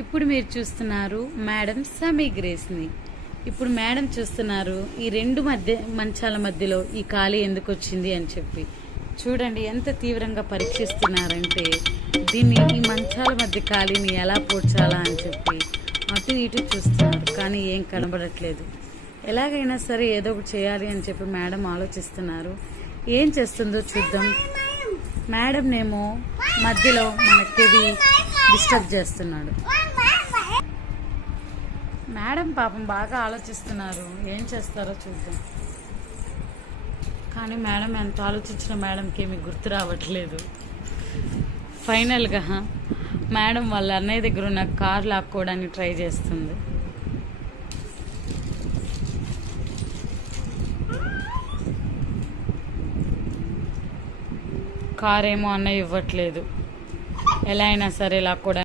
ఇప్పుడు మీరు చూస్తున్నారు మేడం సమీ గ్రేస్ని. ఇప్పుడు మేడం చూస్తున్నారు ఈ రెండు మంచాల మధ్యలో ఈ ఖాళీ ఎందుకు వచ్చింది అని చెప్పి. చూడండి ఎంత తీవ్రంగా పరీక్షిస్తున్నారంటే దీన్ని ఈ మంచాల మధ్య ఖాళీని ఎలా పూడ్చాలా అని చెప్పి అటు ఇటు చూస్తున్నారు, కానీ ఏం కనబడట్లేదు. ఎలాగైనా సరే ఏదో ఒకటి చేయాలి అని చెప్పి మేడం ఆలోచిస్తున్నారు. ఏం చేస్తుందో చూద్దాం. మేడం నేమో మధ్యలో మనకి డిస్టర్బ్ చేస్తున్నాడు. మేడం పాపం బాగా ఆలోచిస్తున్నారు, ఏం చేస్తారో చూద్దాం. కానీ మేడం ఎంత ఆలోచించినా మేడంకి ఏమి గుర్తు రావట్లేదు. ఫైనల్గా మేడం వాళ్ళ అన్నయ్య దగ్గర ఉన్న కార్ లాక్కోవడానికి ట్రై చేస్తుంది. కార్ ఏమో అన్నయ్య ఇవ్వట్లేదు, ఎలా అయినా సరే లాక్కోవడానికి